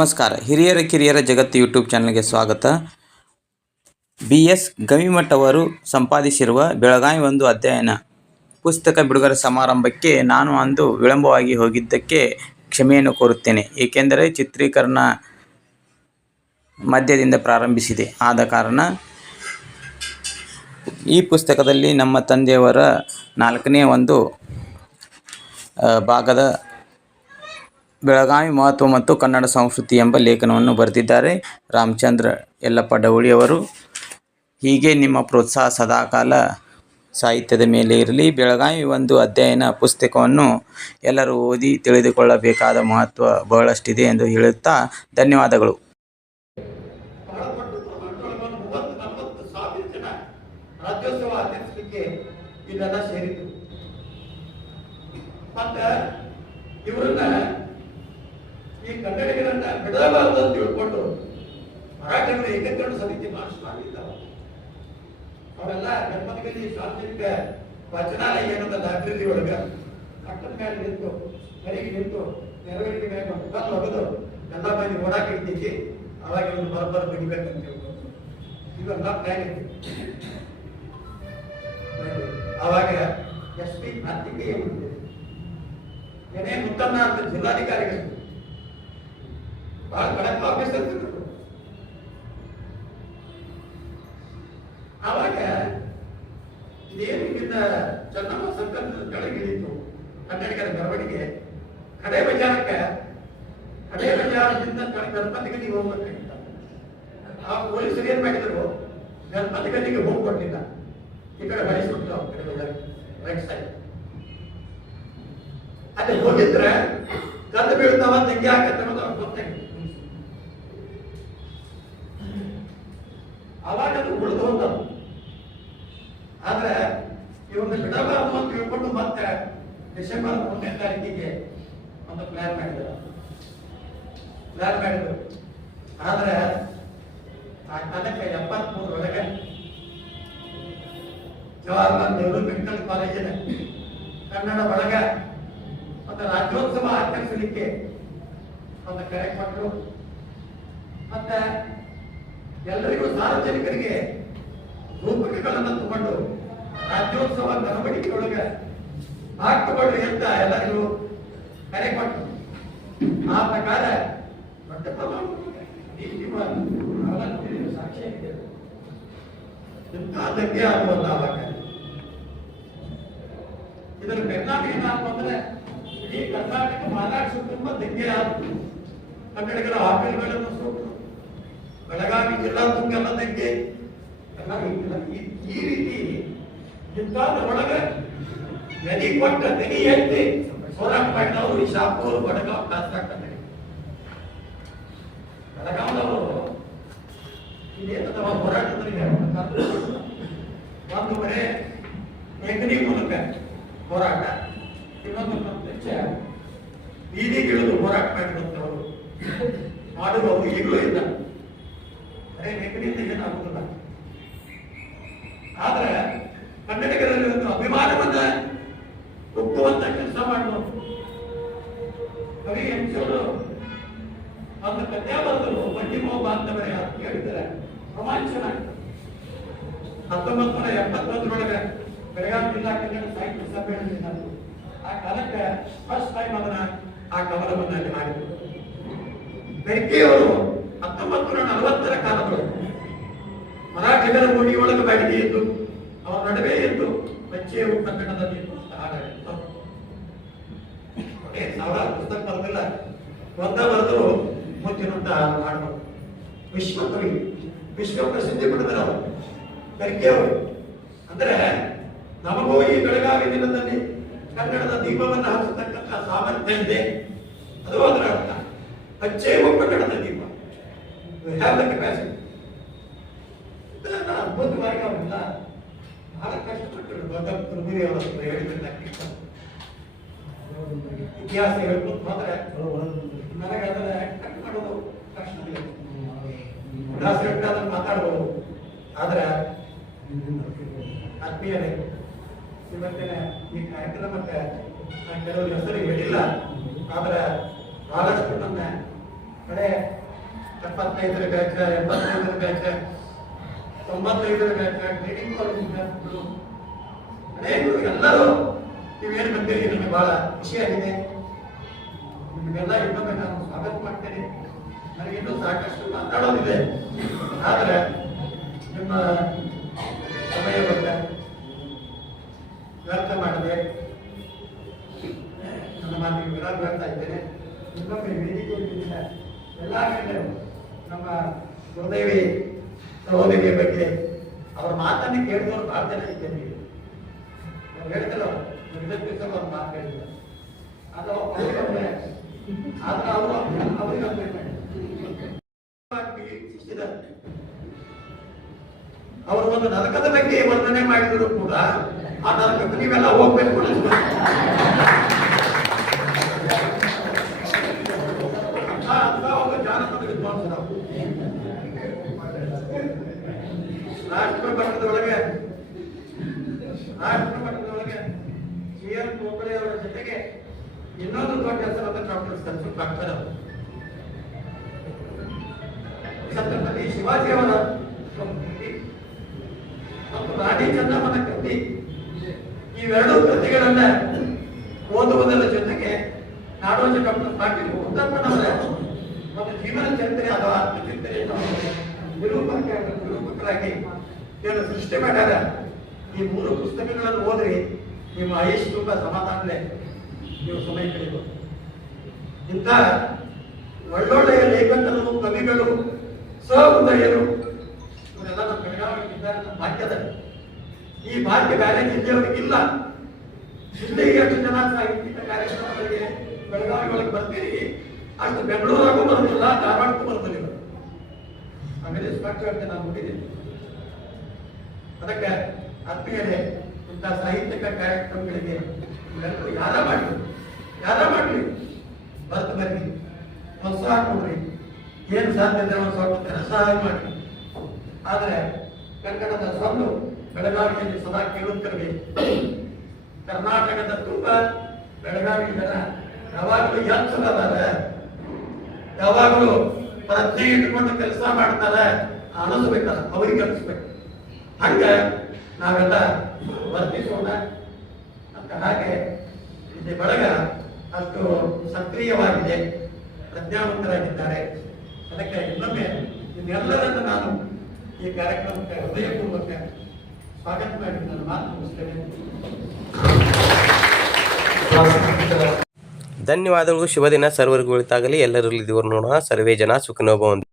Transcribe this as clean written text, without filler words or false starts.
ನಮಸ್ಕಾರ. ಹಿರಿಯರ ಕಿರಿಯರ ಜಗತ್ತು ಯೂಟ್ಯೂಬ್ ಚಾನಲ್ಗೆ ಸ್ವಾಗತ. BS ಗವಿಮಠ ಅವರು ಸಂಪಾದಿಸಿರುವ ಬೆಳಗಾವಿ ಒಂದು ಅಧ್ಯಯನ ಪುಸ್ತಕ ಬಿಡುಗಡೆ ಸಮಾರಂಭಕ್ಕೆ ನಾನು ಅಂದು ವಿಳಂಬವಾಗಿ ಹೋಗಿದ್ದಕ್ಕೆ ಕ್ಷಮೆಯನ್ನು ಕೋರುತ್ತೇನೆ. ಏಕೆಂದರೆ ಚಿತ್ರೀಕರಣ ಮಧ್ಯದಿಂದ ಪ್ರಾರಂಭಿಸಿದೆ. ಆದ ಕಾರಣ ಈ ಪುಸ್ತಕದಲ್ಲಿ ನಮ್ಮ ತಂದೆಯವರ 4ನೇ ಒಂದು ಭಾಗದ ಬೆಳಗಾವಿ ಮಹತ್ವ ಮತ್ತು ಕನ್ನಡ ಸಂಸ್ಕೃತಿ ಎಂಬ ಲೇಖನವನ್ನು ಬರೆದಿದ್ದಾರೆ ರಾಮಚಂದ್ರ ಯಲ್ಲಪ್ಪ ಡವಳಿಯವರು. ಹೀಗೆ ನಿಮ್ಮ ಪ್ರೋತ್ಸಾಹ ಸದಾಕಾಲ ಸಾಹಿತ್ಯದ ಮೇಲೆ ಇರಲಿ. ಬೆಳಗಾವಿ ಒಂದು ಅಧ್ಯಯನ ಪುಸ್ತಕವನ್ನು ಎಲ್ಲರೂ ಓದಿ ತಿಳಿದುಕೊಳ್ಳಬೇಕಾದ ಮಹತ್ವ ಬಹಳಷ್ಟಿದೆ ಎಂದು ಹೇಳುತ್ತಾ ಧನ್ಯವಾದಗಳು. ರಾಜ್ಯೋತ್ಸವ ಆಚರಿಸಲಿಕ್ಕೆ ಇಲ್ಲೆಲ್ಲ ಸೇರಿತು. ಮತ್ತ ಇವರನ್ನ ಈ ಕನ್ನಡಿಗರನ್ನ ಬಿಡಬಾರದು ಅಂತ ತಿಳ್ಕೊಂಡು ಮರಾಠಿಗರ ಏಕೀಕರಣ ಸಮಿತಿ ಮಾಡಿದ್ದಾವ. ಅವರೆಲ್ಲ ಗಣಪತಿಗಲ್ಲಿ ಸಾರ್ವಜನಿಕ ವಾಚನಾಲಯ ಏನಂತ ಲೈಬ್ರರಿ ಒಳಗ ಕಟ್ಟದ ಮೇಲೆ ನಿಂತು ಕರೆಗೆ ನಿಂತು ನೆರವೇರಿಕೆ ಮೇಲೆ ಕಲ್ಲು ಹೋಗೋದು ಎಲ್ಲ ಮಂದಿ ಓಡಾಕ ಇದ್ದೀವಿ. ಅವಾಗ ಇವ್ರು ಬರಬರ ಬಿಡ್ಬೇಕಂತ ತಿಳ್ಕೊಂಡು ಇವೆಲ್ಲ ಪ್ಲಾನ್ ಇತ್ತು. ಅವಾಗ SP ಕಾರ್ತಿಕೇಯ ಏನೇ ಮುತ್ತನ್ನ ಅಂತ ಜಿಲ್ಲಾಧಿಕಾರಿಗಳು ಬಹಳ ಕಡಕ್ ಆಫೀಸರ್ ಇರ್ತಿದ್ರು. ಅವಾಗ ಇದೇನು ಇಲ್ಲಿಂದ ಚೆನ್ನಮ್ಮ ಸರ್ಕಲ್ ಕೆಳಗಿಳಿತು ಕನ್ನಡಿಗರ ಮೆರವಣಿಗೆ ಕಡೆ ಬಜಾರದಿಂದ ಗಣಪತಿಗಲ್ಲಿಗೆ ಹೋಗ್ಬೇಕಾಗಿತ್ತ. ಆ ಪೊಲೀಸರು ಏನ್ ಮಾಡಿದ್ರು, ಗಣಪತಿಗಲ್ಲಿಗೆ ಹೋಗ್ಕೊಟ್ಟಿಲ್ಲ, ಈ ಕಡೆ ಮೈಸೂರು ರೈಟ್ ಸೈಡ್ ಅಲ್ಲಿ ಹೋಗಿದ್ರೆ ಕದ್ದು ಬೀಳ್ತಾವ ತೆಗಿ ಹಾಕತ್ತೆ ಅನ್ನೋದು ಅವ್ರಿಗೆ ಗೊತ್ತಾಗಿತ್ತು. ಅವಾಗ ಅದು ಉಳಿದು ಹೋದವು. ಆದ್ರೆ ಇವನ್ನ ಬಿಡಬಾರದು ಅಂತ ತಿಳ್ಕೊಂಡು ಮತ್ತೆ ಡಿಸೆಂಬರ್ 1ನೇ ತಾರೀಕಿಗೆ ಒಂದು ಪ್ಲಾನ್ ಮಾಡಿದ್ರು. ಆದ್ರೆ ಆ ಕಾಲಕ್ಕೆ 73 ಜವಾಹರ್ಲಾಲ್ ನೆಹರು ಮೆಡಿಕಲ್ ಕಾಲೇಜಿನ ಕನ್ನಡ ಬಳಗ ಮತ್ತು ರಾಜ್ಯೋತ್ಸವ ಆಚರಿಸಲಿಕ್ಕೆ ಒಂದು ಕರೆ ಕೊಟ್ಟರು. ಮತ್ತೆ ಎಲ್ಲರಿಗೂ ಸಾರ್ವಜನಿಕರಿಗೆ ರೂಪಕಗಳನ್ನು ತಗೊಂಡು ರಾಜ್ಯೋತ್ಸವ ಮೆರವಣಿಗೆಯೊಳಗೆ ಹಾಕಿಕೊಳ್ಳಿ ಅಂತ ಎಲ್ಲರಿಗೂ ಕರೆ ಕೊಟ್ಟರು. ಆ ಪ್ರಕಾರ ದೊಡ್ಡ ಸಾಕ್ಷಿ ಆಗಿದೆ. ಧಕ್ಕೆ ಆಗುವಂತ ಅವಾಗ ಇದರ ಪರಿಣಾಮ ಏನಾದ್ರು ಅಂದ್ರೆ ಇಡೀ ಕರ್ನಾಟಕ ಮಹಾರಾಷ್ಟ್ರ ತುಂಬಾ ಧಕ್ಕೆ ಆಯ್ತು. ಕನ್ನಡಿಗರ ಆಫೀಸ್ಗಳನ್ನು ಸುಟ್ಟು ಬೆಳಗಾವಿ ಜಿಲ್ಲಾ ತುಂಬೆಲ್ಲ ಧಕ್ಕೆ ಈ ರೀತಿ ಇಂಥದ್ರ ಒಳಗೆ ನದಿ ಕೊಟ್ಟ ತೆಗಿ ಎತ್ತಿ ಹೋರಾಟ ಮಾಡಿದವರು ಈ ಶಾಪೂರು ಬಡಗಾವ್ ಕಾಸ್ತಾಗ್ತಾರೆ. ಬೆಳಗಾವದವರು ಇದೇನದವ ಹೋರಾಟದಲ್ಲಿ ಒಂದು ಬರೇ ಏಕನಿ ಮೂಲಕ ಹೋರಾಟ, ಇನ್ನೊಂದು ಬೀದಿಗಿಳಿದು ಹೋರಾಟ ಮಾಡಿರುವಂತವರು ಮಾಡುವವರು ಈಗಲೂ ಇಲ್ಲ. ಬರೇ ಏಕನಿಂದ ಏನಾಗುವುದಿಲ್ಲ. ಆದ್ರೆ ಕನ್ನಡಿಗರಲ್ಲಿ ಒಂದು ಅಭಿಮಾನವನ್ನ ಹುಟ್ಟುವಂತ ಕೆಲಸ ಮಾಡುವುದು. ಕವಿ ಎಂಸರು ಒಂದು ಕಥೆ ಬರೆದರು, ಬಂಡಿಮೋ ಬಾಂಧವರೇ ಅಂತ ಹೇಳಿದ್ದಾರೆ. ರೋಮಾಂಚನ 1971 ಬೆಳಗಾವಿ ಜಿಲ್ಲಾ ಕನ್ನಡ ಸಾಹಿತ್ಯ ಸಮ್ಮೇಳನ ಆ ಕಾಲಕ್ಕೆ ಫಸ್ಟ್ ಟೈಮ್ ಅದನ್ನ ಆ ಕವನವನ್ನ ಮಾಡಿದ್ರು. ಬೆರ್ಕೆಯವರು 1940ರ ಕಾಲದೊಳಗೆ ಮರಾಠಿಗರ ಓಣಿಯೊಳಗೆ ಬೇಡಿಕೆ ಇದ್ದು ಅವರ ನಡುವೆ ಇದ್ದು ಬಚ್ಚೆಯು ಕನ್ನಡದಲ್ಲಿ ಸಾವಿರಾರು ಪುಸ್ತಕ ಬರೆದಿಲ್ಲ, ಒಂದ ಬರೆದು ಮುಚ್ಚಿನಂತ ಹಾಡುಗಳು. ವಿಶ್ವಕವಿ, ವಿಶ್ವ ಪ್ರಸಿದ್ಧಿ ಪಡೆದರು ಅವರು ಬೆರ್ಕೆಯವರು. ಅಂದ್ರೆ ನಮಗೂ ಈ ಬೆಳಗಾವಿ ದಿನದಲ್ಲಿ ಕನ್ನಡದ ದೀಪವನ್ನು ಹಚ್ಚತಕ್ಕಂಥ ಸಾಮರ್ಥ್ಯ ಇದೆ. ಅದು ಅದರ ಅರ್ಥ. ಬಚ್ಚೆಯು ಕನ್ನಡದ ದೀಪ, ಕೆಪಾಸಿಟಿ. ಅದ್ಭುತವಾಗಿ ಅವರೆಲ್ಲ ಬಹಳ ಕಷ್ಟಪಟ್ಟರು. ದೊಡ್ಡ ತುರ್ಮುರಿ ಅವರ ಹೇಳಿದ್ದಕ್ಕಿಂತ ಇತಿಹಾಸ ಹೇಳ್ಬೋದು ಮಾತ್ರ ನನಗೆ ಅದನ್ನ ಕಟ್ ಮಾಡೋದು ಕಷ್ಟ ಇಲ್ಲ. ಅದನ್ನು ಮಾತಾಡ್ಬೋದು. ಆದ್ರೆ ಆತ್ಮೀಯರೇ, ಇವತ್ತಿನ ಈ ಕಾರ್ಯಕ್ರಮಕ್ಕೆ ನಾನು ಕೆಲವು ಹೆಸರು ಹೇಳಿಲ್ಲ. ಆದ್ರೆ ಬಹಳಷ್ಟು ನನ್ನ ಕಡೆ 75ರ ಬ್ಯಾಚ್ 85ರ ಬ್ಯಾಚ್ 95ರ ಬ್ಯಾಚ್ ಟ್ರೇಡಿಂಗ್ ಕಾಲೇಜ್ ವಿದ್ಯಾರ್ಥಿಗಳು ಅನೇಕರು ಎಲ್ಲರೂ ನೀವೇನು ಬಂದಿರಿ ನನಗೆ ಬಹಳ ಖುಷಿಯಾಗಿದೆ. ನಿಮಗೆಲ್ಲ ಇನ್ನೊಮ್ಮೆ ನಾನು ಸ್ವಾಗತ ಮಾಡ್ತೇನೆ. ನನಗಿನ್ನೂ ಸಾಕಷ್ಟು ಮಾತಾಡೋದಿದೆ, ಆದರೆ ನಿಮ್ಮ ಸಮಯ ಬಂದ ವ್ಯರ್ಥ ಮಾಡದೆ ನನ್ನ ಮಾತಿಗೆ ವಿರಾಮ ಹೇಳ್ತಾ ಇದ್ದೇನೆ. ಇನ್ನೊಮ್ಮೆ ವೇದಿಕೆಯಿಂದ ಎಲ್ಲ ಗಣ್ಯರು ನಮ್ಮ ಗುರುದೇವಿ ಸಹೋದರಿಯ ಬಗ್ಗೆ ಅವರ ಮಾತನ್ನು ಕೇಳಿದವರು ಬಹಳ ಜನ ಇದ್ದೇನೆ. ಅವ್ರು ಹೇಳ್ತಲ್ಲ ಇದಕ್ಕೆ ಅವ್ರ ಮಾತು ಹೇಳಿಲ್ಲ, ಅದು ಅವರಿಗೆ ಆದ್ರೆ ಅವರು ಒಂದು ನರಕದ ಬಗ್ಗೆ ವರ್ಣನೆ ಮಾಡಿದ್ರು ಕೂಡ ಆ ನರಕಕ್ಕೆ ನೀವೆಲ್ಲ ಹೋಗ್ಬೇಕು. ಜಾನಪದ ವಿದ್ವಾಂಸ ನಾವು ರಾಷ್ಟ್ರ ಮಟ್ಟದೊಳಗೆ ಸಿ.ಎಂ. ಗೋಖಲೆ ಅವರ ಜೊತೆಗೆ ಇನ್ನೊಂದು ದೊಡ್ಡ ಹೆಸರಾದ ಡಾಕ್ಟರ್ ಸರ್ಜು ಡಾಕ್ಟರ್ ಅವರು ಛತ್ರಪತಿ ಶಿವಾಜಿ ಅವರ ಕೃತಿ ಮತ್ತು ರಾಣಿ ಚೆನ್ನಮ್ಮನ ಕೃತಿ ಇವೆರಡೂ ಕೃತಿಗಳನ್ನ ಓದುವುದರ ಜೊತೆಗೆ ನಾಡೋಜ ಡಾಕ್ಟರ್ ಪಾಟೀಲ್ ಉತ್ತಪ್ಪನವರ ಒಂದು ಜೀವನ ಚರಿತ್ರೆ ಅಥವಾ ಆತ್ಮಚರಿತ್ರೆಯನ್ನು ನಿರೂಪಕರಾಗಿ ಏನು ಸೃಷ್ಟಿ ಮಾಡ್ಯಾರ. ಈ 3 ಪುಸ್ತಕಗಳನ್ನು ಓದ್ರಿ, ನಿಮ್ಮ ಆಯುಷ್ ತುಂಬ ಸಮಾಧಾನವೇ ನೀವು ಸಮಯ ಕಳೆಯಬಹುದು. ಇಂಥ ಒಳ್ಳೊಳ್ಳೆಯ ಲೇಖಕರು, ಕವಿಗಳು, ಸಹೃದಯರು ಇವರೆಲ್ಲ ನಮ್ಮ ಬೆಳಗಾವಿ ಇದ್ದಾರೆ. ನಮ್ಮ ಭಾಗ್ಯದಲ್ಲಿ ಈ ಭಾಗ್ಯ ಬೇರೆ ಜಿಲ್ಲೆಯವರಿಗಿಲ್ಲ. ಜಿಲ್ಲೆಗೆ ಎಷ್ಟು ಜನ ಸಾಹಿತ್ಯಿಕ ಕಾರ್ಯಕ್ರಮಗಳಿಗೆ ಬೆಳಗಾವಿ ಒಳಗೆ ಬರ್ತೀರಿ, ಅಷ್ಟು ಬೆಂಗಳೂರಾಗೂ ಬರೋದಿಲ್ಲ, ಧಾರವಾಡಕ್ಕೂ ಬರೋದಿಲ್ಲ. ಆಮೇಲೆ ಸ್ಪಷ್ಟವಾಗಿ ನಾನು ಮುಗಿದ್ದೀನಿ. ಅದಕ್ಕೆ ಆತ್ಮೀಯರೇ, ಇಂಥ ಸಾಹಿತ್ಯಿಕ ಕಾರ್ಯಕ್ರಮಗಳಿಗೆ ಎಲ್ಲರೂ ಯಾರ ಮಾಡಲಿ ಬರ್ತು ಬರ್ರಿ, ಪ್ರೋತ್ಸಾಹ ಕೊಡ್ರಿ, ಏನು ಸಾಧ್ಯತೆ ಒಂದು ಸ್ವಲ್ಪ ಕೆಲಸ ಮಾಡಿ. ಆದರೆ ಕನ್ನಡದ ಸೊಲ್ಲು ಬೆಳಗಾವಿಯಲ್ಲಿ ಸದಾ ಕೇಳುತ್ತಿರಬೇಕು. ಕರ್ನಾಟಕದ ತುಂಬ ಬೆಳಗಾವಿ ಜನ ಯಾವಾಗಲೂ ಎಚ್ಚರದಾರೆ, ಯಾವಾಗಲೂ ಪ್ರಜ್ಞೆ ಇಟ್ಕೊಂಡು ಕೆಲಸ ಮಾಡ್ತಾರೆ ಅನ್ನಿಸ್ಬೇಕಲ್ಲ, ಅವ್ರಿಗೆ ಅನಿಸ್ಬೇಕು. ಹಂಗೆ ನಾವೆಲ್ಲ ವರ್ತಿಸೋಣ ಅಂತ. ಹಾಗೆ ಇಲ್ಲಿ ಬಳಗ ಅಷ್ಟು ಸಕ್ರಿಯವಾಗಿದೆ, ಪ್ರಜ್ಞಾವಂತರಾಗಿದ್ದಾರೆ. ಅದಕ್ಕೆ ಇನ್ನೊಮ್ಮೆ ಇದೆಲ್ಲರನ್ನು ನಾನು ಈ ಕಾರ್ಯಕ್ರಮಕ್ಕೆ ಹೃದಯಪೂರ್ವಕ ಸ್ವಾಗತ ಮಾಡಿ ನನ್ನ ಮಾತು ಮುಗಿಸ್ತೇನೆ. ಧನ್ಯವಾದಗಳು. ಶುಭ ದಿನ ಸರ್ವರಿಗೂ ಒಳಿತಾಗಲಿ. ಎಲ್ಲರಲ್ಲಿ ನೋಡೋಣ. ಸರ್ವೇ ಜನ ಸುಖಿನೋ ಭವಂತು.